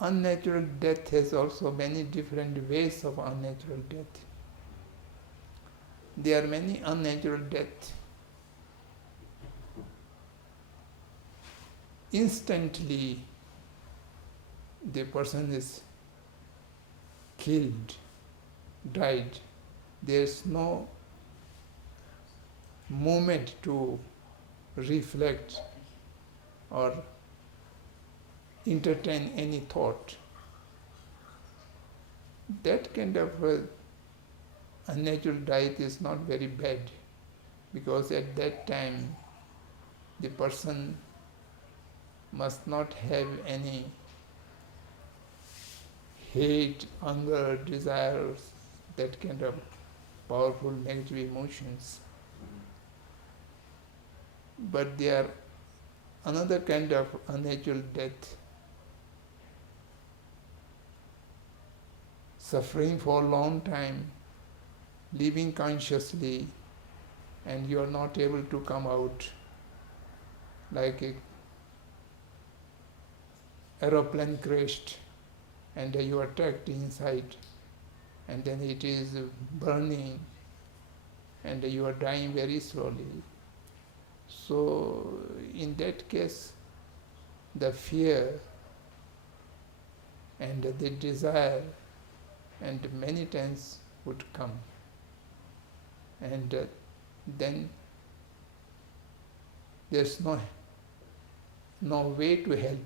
Unnatural death has also many different ways of unnatural death. There are many unnatural deaths. Instantly, the person is killed, died. There is no moment to reflect or entertain any thought. That kind of unnatural death is not very bad, because at that time the person must not have any hate, anger, desires, that kind of powerful negative emotions. But there are another kind of unnatural death, suffering for a long time, living consciously, and you are not able to come out, like a aeroplane crashed and you are trapped inside, and then it is burning and you are dying very slowly. So in that case, the fear and the desire and many times would come, and then there's no way to help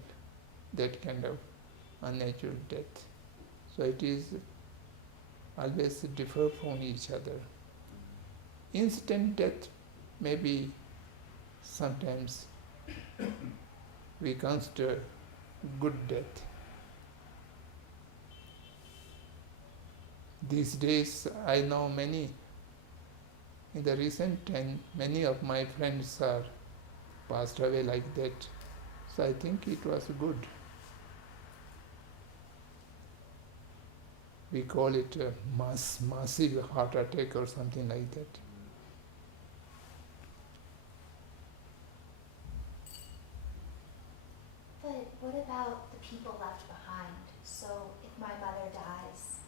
that kind of unnatural death. So it is always differ from each other. Instant death may be sometimes we consider good death. These days I know many, in the recent time, many of my friends are passed away like that. So I think it was good. We call it a massive heart attack or something like that. But what about the people left behind? So if my mother dies,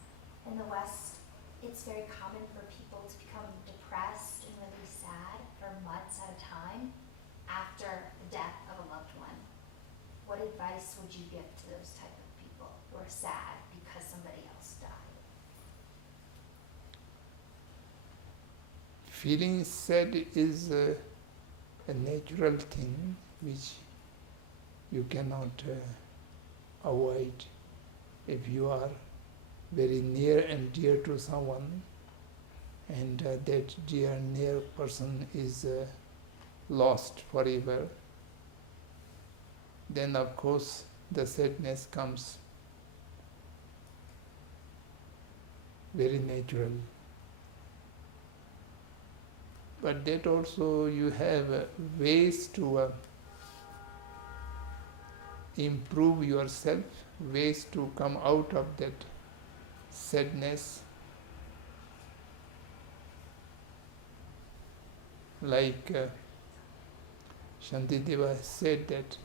in the West, it's very common for people to become depressed and really sad for months at a time after the death of a loved one. What advice would you give to those type of people who are sad because somebody else died? Feeling sad is a natural thing which you cannot avoid. If you are very near and dear to someone, and that dear near person is lost forever, then of course the sadness comes very natural. But that also you have ways to improve yourself, ways to come out of that sadness, like Shantideva said that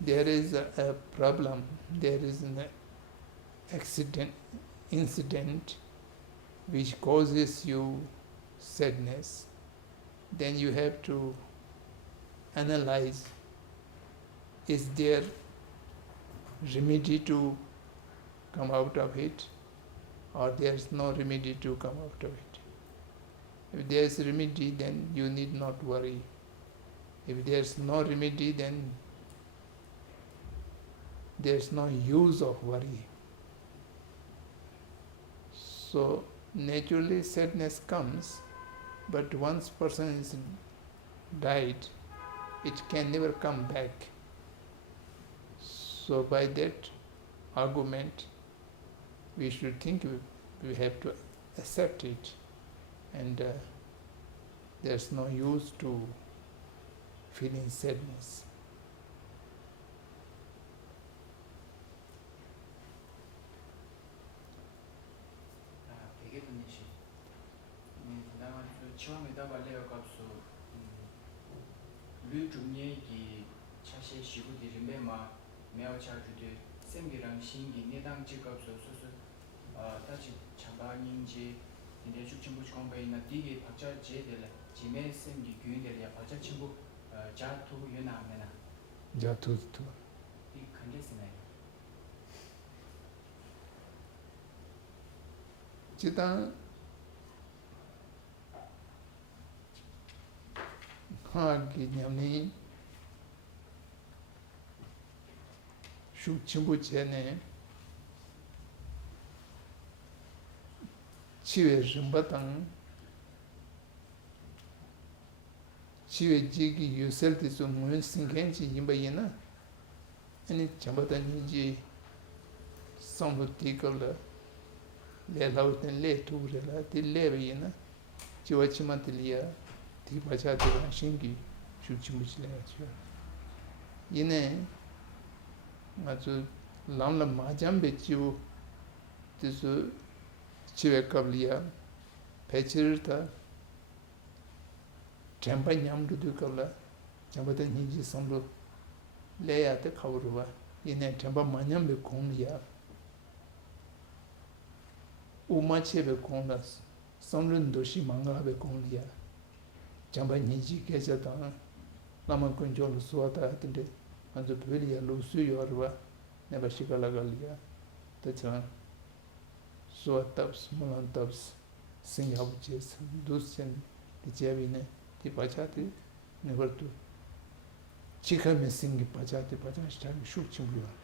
there is a problem, there is an incident which causes you sadness, then you have to analyze, is there remedy to come out of it, or there is no remedy to come out of it. If there is remedy, then you need not worry. If there is no remedy, then there is no use of worry. So naturally sadness comes, but once person is died, it can never come back. So by that argument, we should think we have to accept it, and there's no use to feeling sadness. 되게 분이시. 나만 처음에다 발레어 값수 류 중년기 차시 시구들이 매마 매어 차주들 생기랑 신기 내당 직업수 수수 다시 참바님지 근데 죽친구 공부이나 디게 박자 제들 지메 생기 교인들이야 박자 친구 자투 연하면아 자투투. 이 컨디스네. 지단 하기 냠니 슈침부 전에 치외 림바당 치외 지기 유셀티스 무슨 생겐지 임바이나 아니 잠바다니지 성부티컬 레라우텐 레투레라 딜레베이나 지와치마틀리아 디바차티라 신기 슈치무치레야죠 이네 아주 람라 마잠베치우 뜻을 치웨캅리아 배치르타 템바냠도 두컬라 잠바다 니지 섬로 레야테 카우르바 이네 템바 마냠베 공리아 우마체베 공라스 섬른 도시 망가베 공리아 잠바 니지 계자다 라마 군조로 수와다 하던데 아주 별이야 루수요르바 네바시갈라갈리아 대처 수와탑스 몰란탑스 생야부체스 두센 디제비네 디바차티 네버투 치카메 생기 바차티 바차스타미 슈치무리아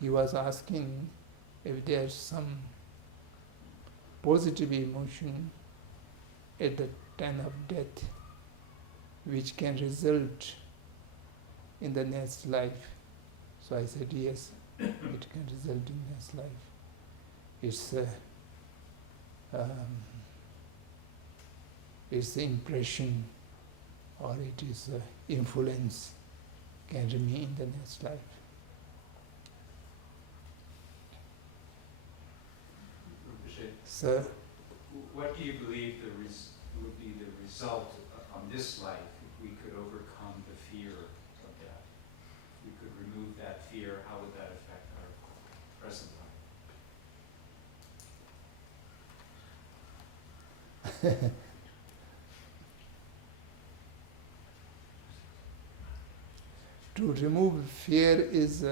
He was asking if there's some positive emotion at the time of death which can result in the next life. So I said yes, it can result in next life. It's the impression or it is influence can remain in the next life. Sir, what do you believe would be the result on this life if we could overcome the fear of death? If we could remove that fear, how would that affect our present life? To remove fear is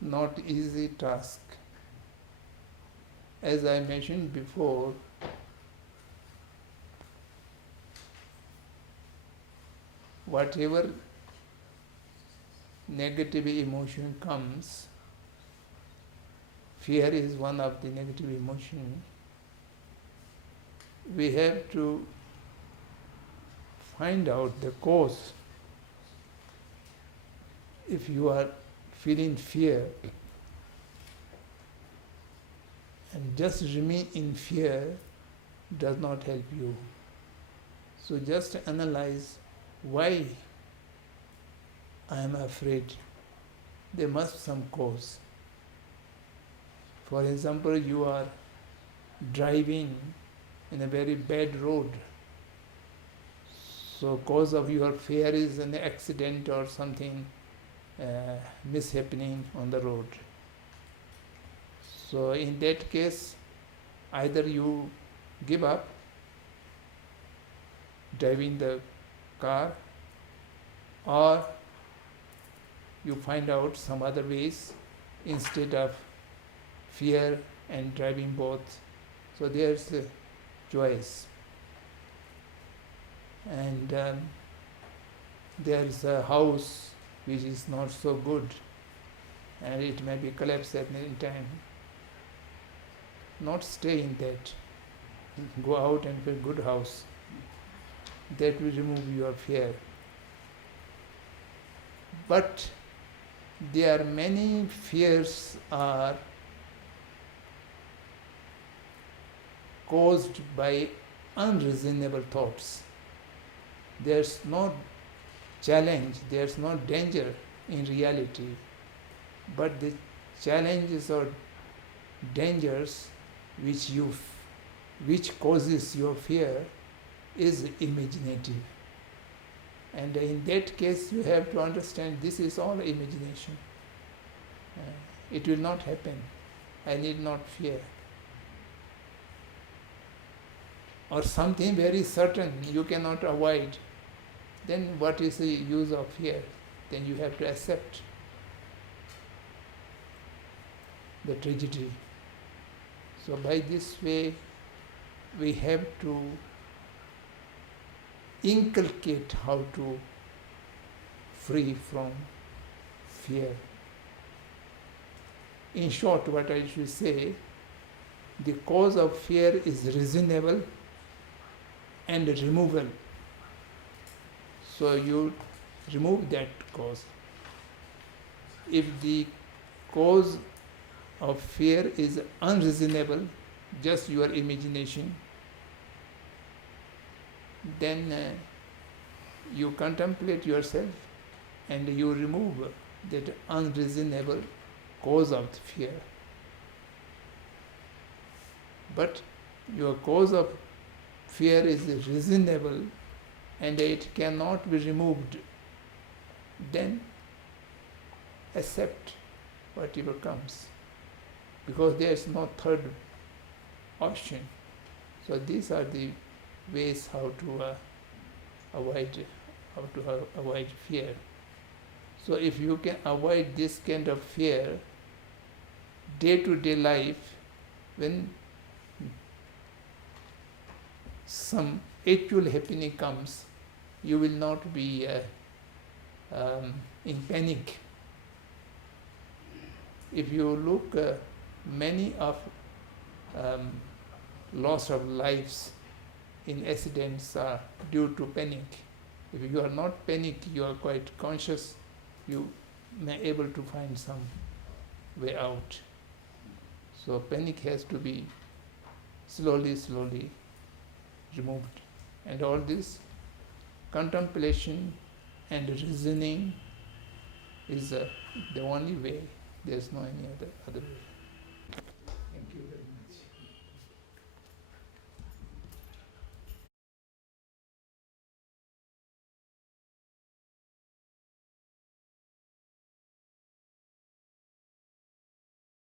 not easy task. As I mentioned before, whatever negative emotion comes, fear is one of the negative emotion. We have to find out the cause. If you are feeling fear and just remain in fear does not help you. So just analyze why I am afraid. there must some cause. For example, you are driving in a very bad road. So cause of your fear is an accident or something mishappening on the road. So in that case, either you give up driving the car, or you find out some other ways instead of fear and driving both. So there's a choice. And there's a house which is not so good and it may be collapsed at any time. Not stay in that. Go out and build a good house. That will remove your fear. But there are many fears are caused by unreasonable thoughts. There's no challenge, there's no danger in reality, but the challenges or dangers which causes your fear is imaginative. And in that case, you have to understand this is all imagination. It will not happen. I need not fear. Or something very certain you cannot avoid, then what is the use of fear? Then you have to accept the tragedy. So by this way, we have to inculcate how to free from fear. In short, what I should say, the cause of fear is reasonable and removal. So you remove that cause. If the cause of fear is unreasonable, just your imagination, then you contemplate yourself and you remove that unreasonable cause of the fear. But your cause of fear is reasonable and it cannot be removed, then accept whatever comes, because there is no third option. So these are the ways how to avoid fear. So if you can avoid this kind of fear, day-to-day life, when some actual happening comes, you will not be in panic. If you look, many of loss of lives in accidents are due to panic. If you are not panic, you are quite conscious, you may able to find some way out. So panic has to be slowly removed. And all this contemplation and reasoning is the only way. There is no any other way. Thank you very much.